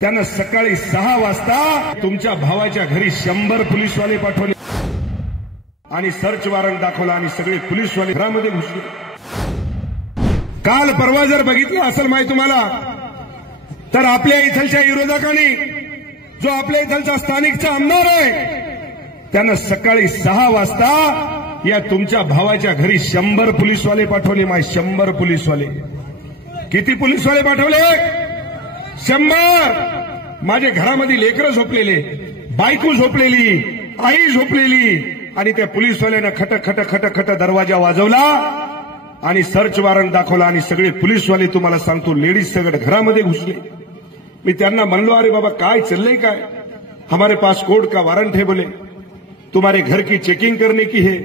त्यानं सकाळी 6 वाजता तुमच्या भावाच्या घरी 100 पोलीसवाले पाठवले आणि सर्च वॉरंट दाखवला आणि सगळे पोलीसवाले घरामध्ये घुसले। काल परवा जर बघितलं असेल माहिती तुम्हाला, तर आपल्या इथलच्या विरोधकांनी जो आपल्या इथलचा स्थानिकचा आमदार आहे त्यानं सकाळी 6 वाजता या तुमच्या भावाच्या घरी 100 पोलीसवाले पाठवले। 100 पोलीसवाले। किती पोलीसवाले पाठवले? 100। माझ्या घरामध्ये लेकरं झोपलेले, बायको झोपलेली, आई झोपलेली आणि त्या पोलीसवाल्यानं खट खट खट खट दरवाजा वाजवला आणि सर्च वॉरंट दाखवला आणि सगळे पोलीसवाले तुम्हाला सांगतो लेडीज सगळे घरामध्ये घुसले। मी त्यांना म्हणलो, अरे बाबा काय चललंय काय? हमारे पास कोर्ट का वारंट है बोले, तुम्हारे घर की चेकिंग करने की है।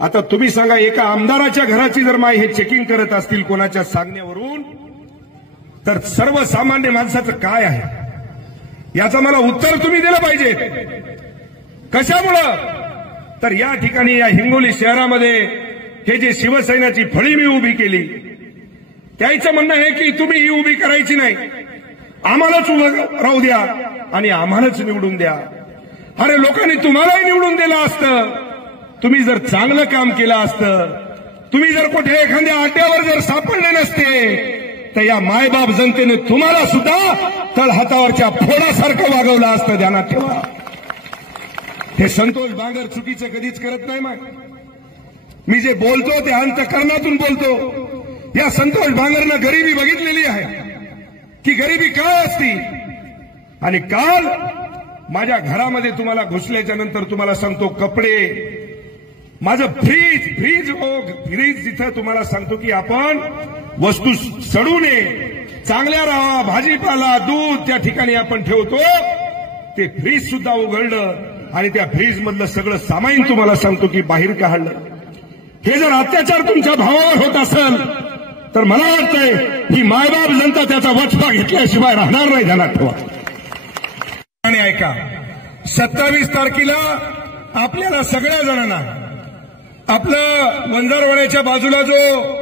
आता तुम्ही सांगा, एका आमदाराच्या घराची जर माय हे चेकिंग करत असतील कोणाच्या सांगण्यावरून, तर सर्वसामान्य माणसाचं काय आहे याचं मला उत्तर तुम्ही दिलं पाहिजे। कशामुळं? तर या ठिकाणी या हिंगोली शहरामध्ये हे जे शिवसेनेची फळी मी उभी केली, त्याचं म्हणणं आहे की तुम्ही ही उभी करायची नाही, आम्हालाच उभं राहू द्या आणि आम्हालाच निवडून द्या। अरे लोकांनी तुम्हालाही निवडून दिलं असतं, तुम्ही जर चांगलं काम केलं असतं, तुम्ही जर कुठे एखाद्या अड्ड्यावर जर सापडले नसते, तर या मायबाप जनतेने तुम्हाला सुद्धा तळहातावरच्या फोडासारखं वागवलं असतं। ध्यानात ठेवा, हे संतोष बांगर चुकीचं कधीच करत नाही। मग मी जे बोलतो ते अंतःकरणातून बोलतो। या संतोष बांगरनं गरिबी बघितलेली आहे की गरिबी काय असती। आणि काल माझ्या घरामध्ये तुम्हाला घुसल्याच्या नंतर तुम्हाला सांगतो, कपडे, माझं फ्रीज जिथं तुम्हाला सांगतो की आपण वस्तू सडू नये, चांगल्या राहा, भाजीपाला, दूध त्या ठिकाणी आपण ठेवतो, ते फ्रीज सुद्धा उघडलं आणि त्या फ्रीज मधलं सगळं सामान तुम्हाला सांगतो की बाहेर काढलं। हे जर अत्याचार तुमच्या भावावर होत असेल तर मला वाटतंय ही मायबाप जनता त्याचा वचपा घेतल्याशिवाय राहणार नाही। ध्यानात ठेवा आणि ऐका, 27 तारखेला आपल्याला सगळ्या जणांना आपलं वंजारवाड्याच्या बाजूला जो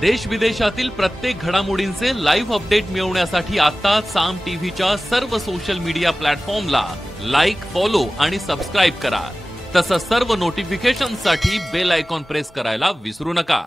देश विदेशातील प्रत्येक घडामोडींचे लाईव्ह अपडेट मिळवण्यासाठी आता साम टीव्हीच्या सर्व सोशल मीडिया प्लॅटफॉर्मला लाईक, फॉलो आणि सबस्क्राईब करा। तसंच सर्व नोटिफिकेशनसाठी बेल आयकॉन प्रेस करायला विसरू नका।